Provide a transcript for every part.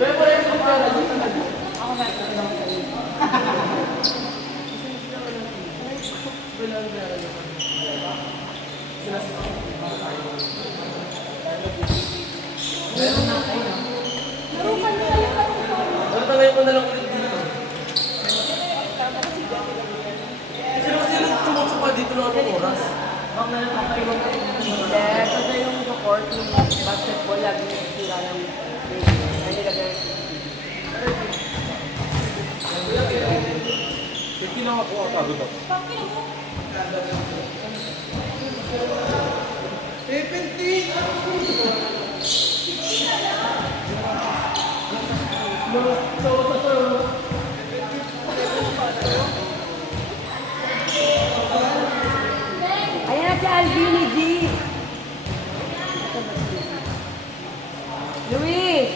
Tatangay ko na lang ulit dito. Sino kasi yung sumutsupa dito ng anong oras? Kasi yung support ng basketball, lagi yung sila ng nilagay. 50 lang ako ang sabi ko. 70! Ayan na si Alvini G. Luis!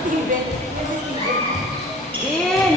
Steven! Vin!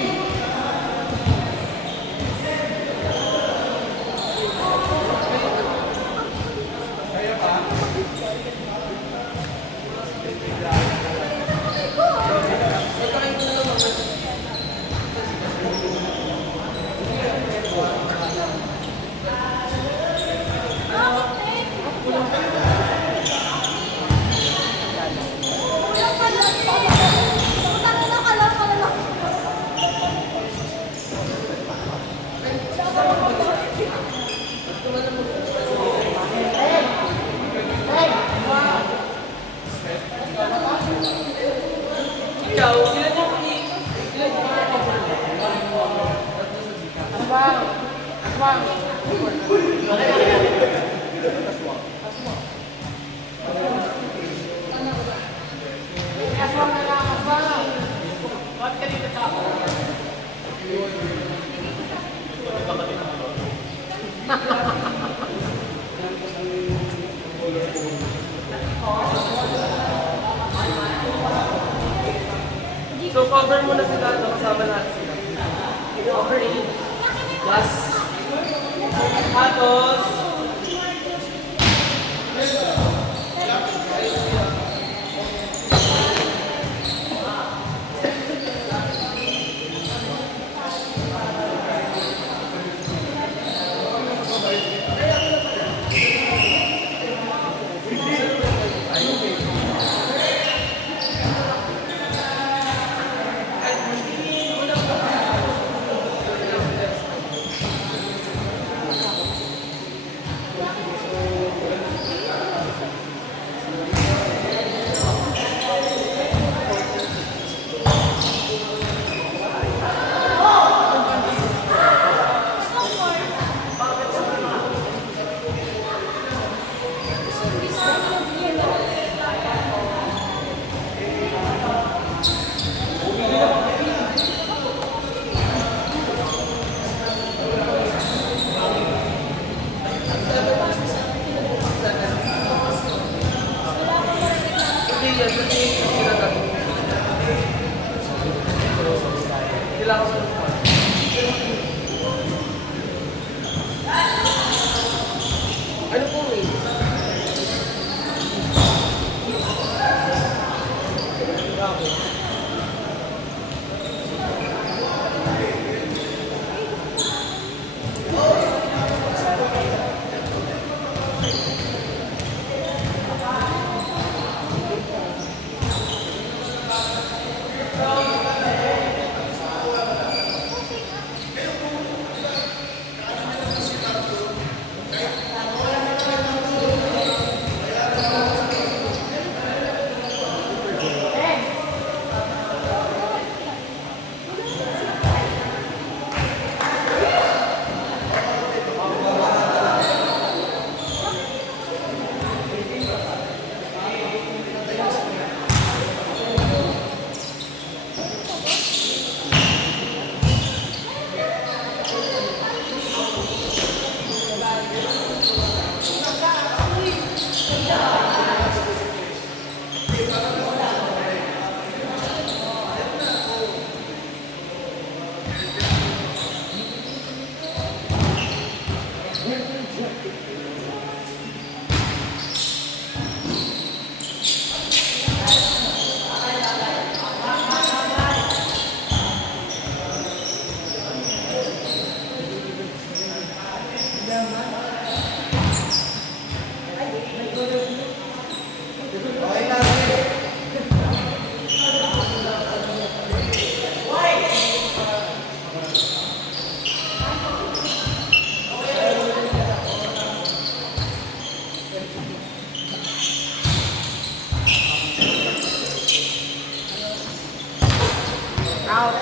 Ikaw, ilan yung Aswang! Aswang! Aswang na lang! Aswang! Ba't ka dito sa ako? So cover mo na sila, kasama natin sila. Cover 8. Plus. Hatos. Sila ako sa lupa. Ano po eh? out.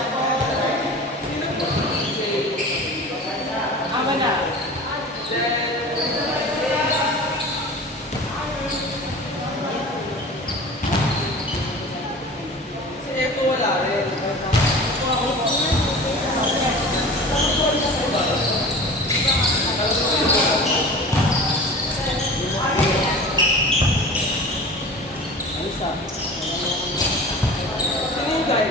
Ama na. Si Echo wala rin. Sino yung guy?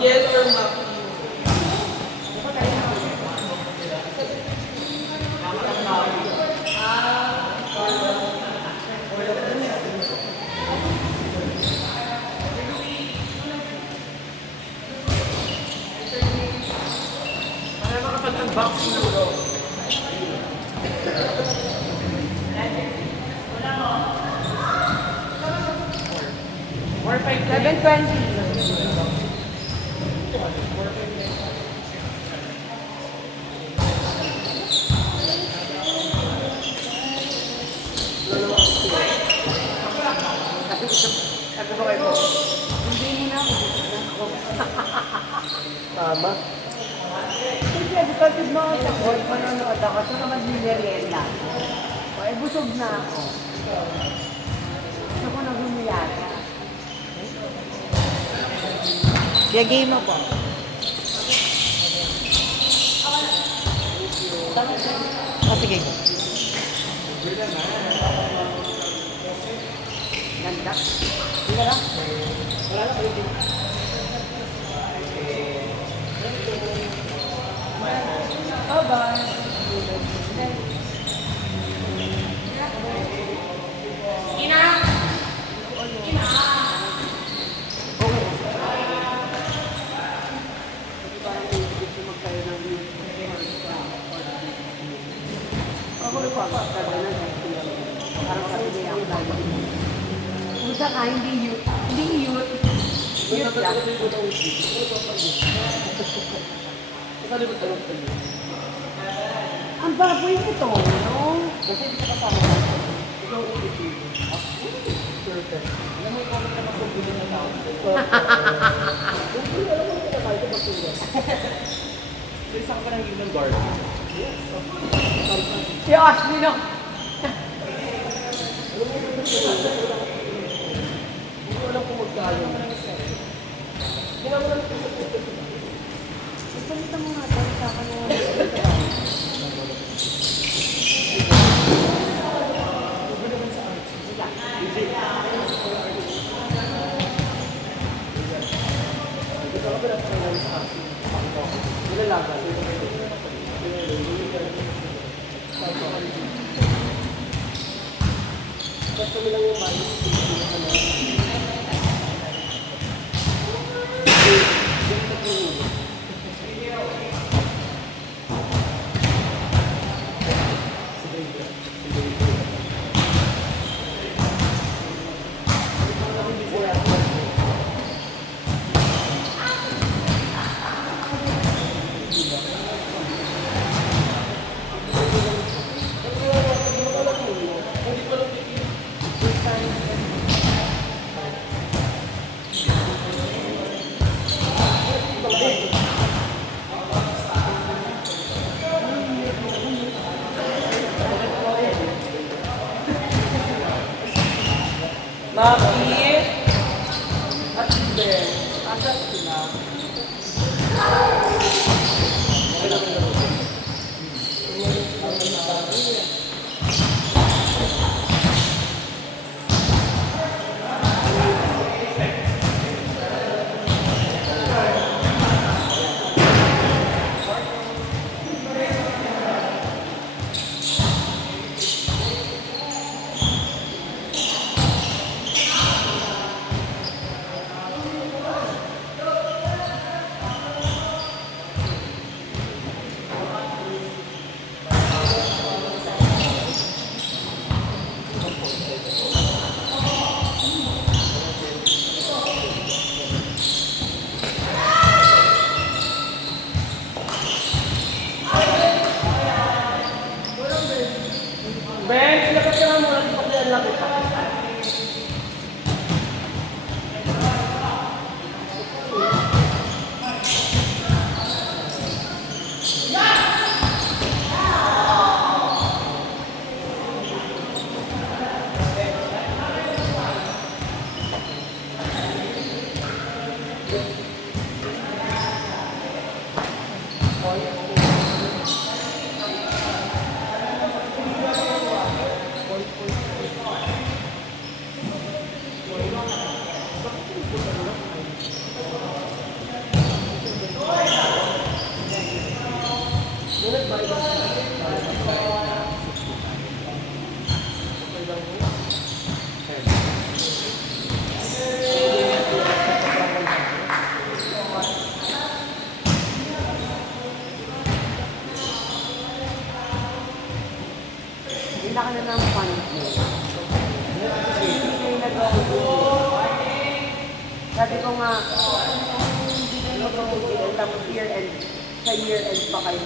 Yes or no? Para makapag-unboxing ng loob. Or 7:20. Sabi ko kayo, hindi mo na ako. Tama. Kasi because mo sa court, manonood ako, saka maglilerienda. O, eh, busog na ako. Gusto ko na humiyata. Kaya game ako. Oh, sige. Ganda. Hindi lang. Wala na kayo din. Bye-bye. Ako nagpapakita na parang sabi niya ako lagi. Pusa ka, hindi youth. Hindi youth. Youth lang. Ang baboy nito, no? Kasi hindi ka kasama ko. Ikaw ulit yun. Perfect. Alam mo, ikaw ka magpapili na tao. Alam mo, hindi na tayo magpapili. So, isang ka nang ng guard. Yes. Si Ashley, no? Hindi ko alam kung magkano. Hindi naman alam kung magkano. Ipalita mo nga tayo sa akin mo. Maki at Ben, asa sila? Hindi ka na ng fun. Hindi kayo nag-overall. Sabi ko nga, hindi kayo mag-overall, tapos year-end, sa year-end pa kayo.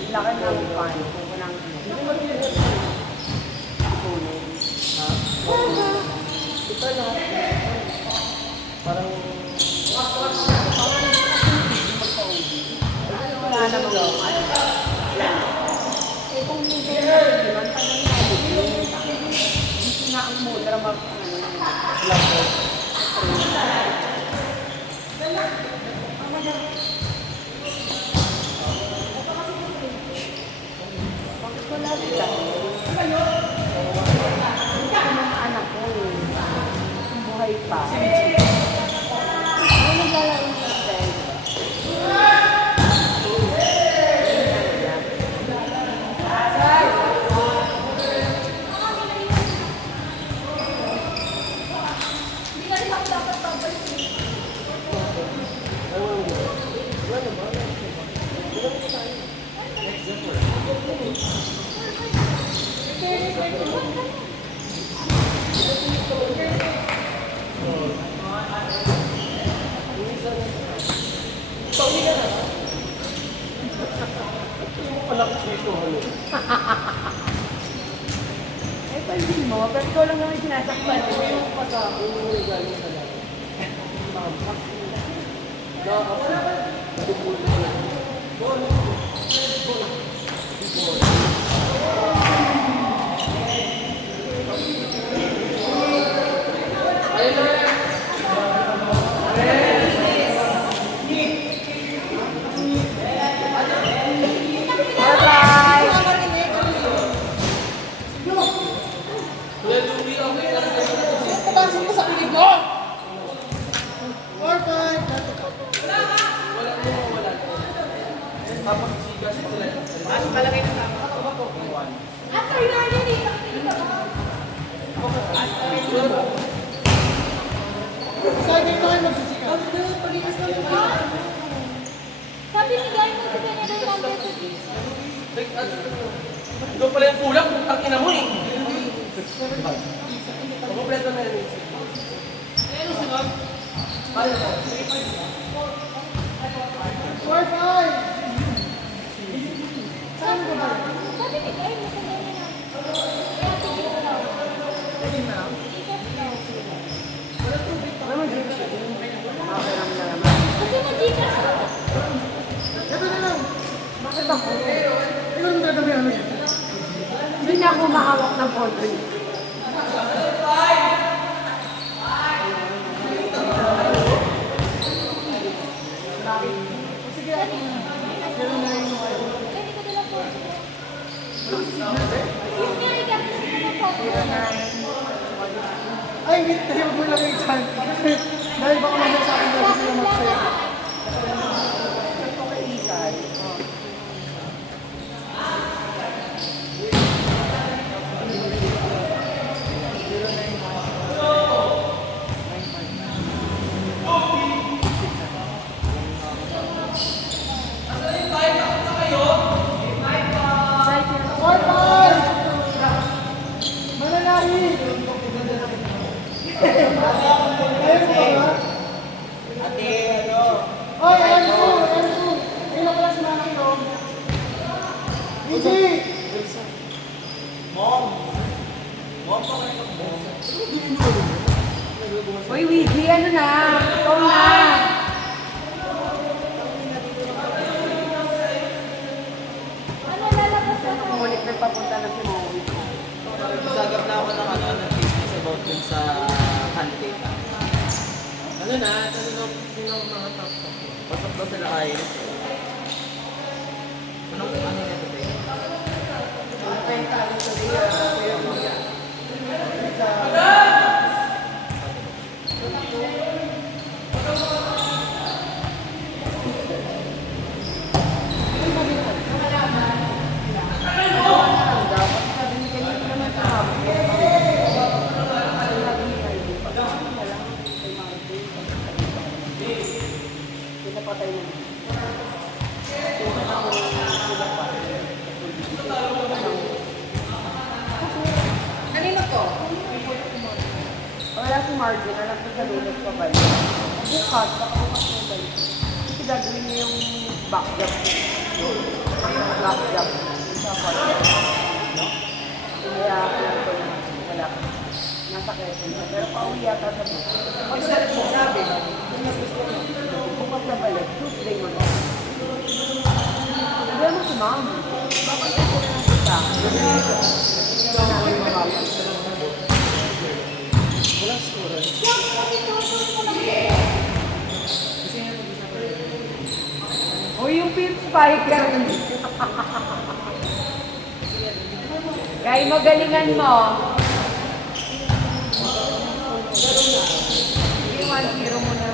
Bigla ka ng fun. Kung walang hindi mag-year-end. Ipunin. Ha? Ito na. Parang... Wala namang gawin. Eh kung hindi na, naman tanong na, hindi na ang mudra Slap ko. bakit ko lagi dahil? Ito ng anak ko eh. Kung buhay pa. Ano naglalaro ng friend? Sorry ka na. Palakit dito, halo. Eh, pwede mo. Pero ikaw lang naman sinasaktan. Yung pasa, yung regalo sa dati. Tapos sigas sila. Ano palagay na tama? After yun, hindi ka Sabi ko kayo magsisikas. Sabi ni Guy, magsisenya daw lang dito. Ito pala yung kulang kung ang ina mo eh. Kompleto na yun. Ano sunod? Paano po? 4-5! Saan ko ba? Sabi ni Guy, magsisenya na. Kaya tigil na lang. Ano mag-Gcash? Okay lang na naman. Kasi mag-Gcash ka. Ito na lang. Bakit ako? Ikaw naman talaga may ano yan. Hindi na ako mahawak ng poultry. Sige, ako na. Meron na yung Pwede ko dala po. Yung nga, i-gamit ko na po. ay, wait, kasi huwag mo ilagay dyan. Dahil baka mamaya sa akin na sila mag-save. Ito kay Isay. Uy, Wiggy, ano na? Ikaw na. Ano, lalabas na ako. Umulit na papunta na si Moe. Sagap na ako ng ano, ng business about dun sa candidate. Ano na, sino yung mga top top. Pasok daw sila kain. Anong ano na ito eh? Dapat sabi ni Kenneth naman sa hapon. Sabi ni Kenneth, pag ako na lang, kay Martin, pinapatay na niya. Kung ako sila pa. Kanino to? Wala si Martin, alam ko sa lunes pa balik. Bukas, baka bukas na balik. Kasi gagawin niya yung back jump. Back jump. Sa part. Kaya ako na wala. Nasa Quezon siya. Pero pauwi yata sa bukas. Pag sabi, kung mas gusto mo. Bukas na balik. Tuesday mo na. Hindi mo si Ma'am. Bakit ako na kita? Hindi na namin makapit. O yung pin spiker. Kaya mo galingan mo. Sige, 1-0 mo na.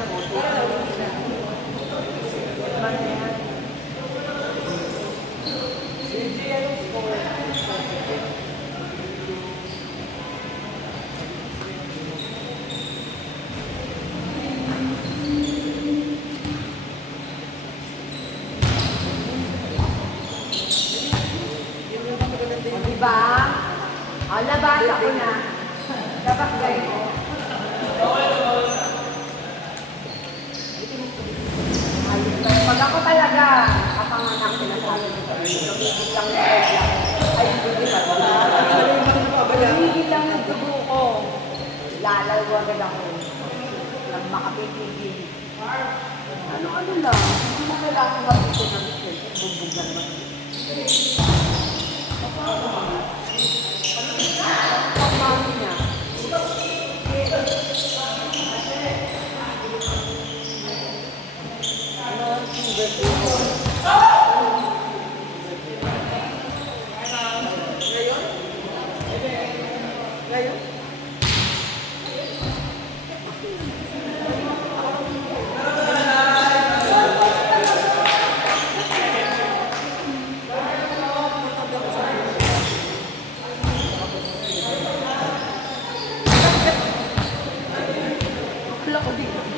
Man na yan. Diba? Nabasa ko na. Dapat ganito. Pag ako talaga, kapanganak sinasabi ko sa inyo, lumigit lang yung regla. Ay, hindi ba? Lumigit lang yung dugo ko. Lalaw agad ako. Lang makapipigil. Ano lang, hindi mo kailangan mabitin ng bitin. Bumbog na naman. Ang mami niya. Ano ang birthday ko? Ngayon? Wala ko dito.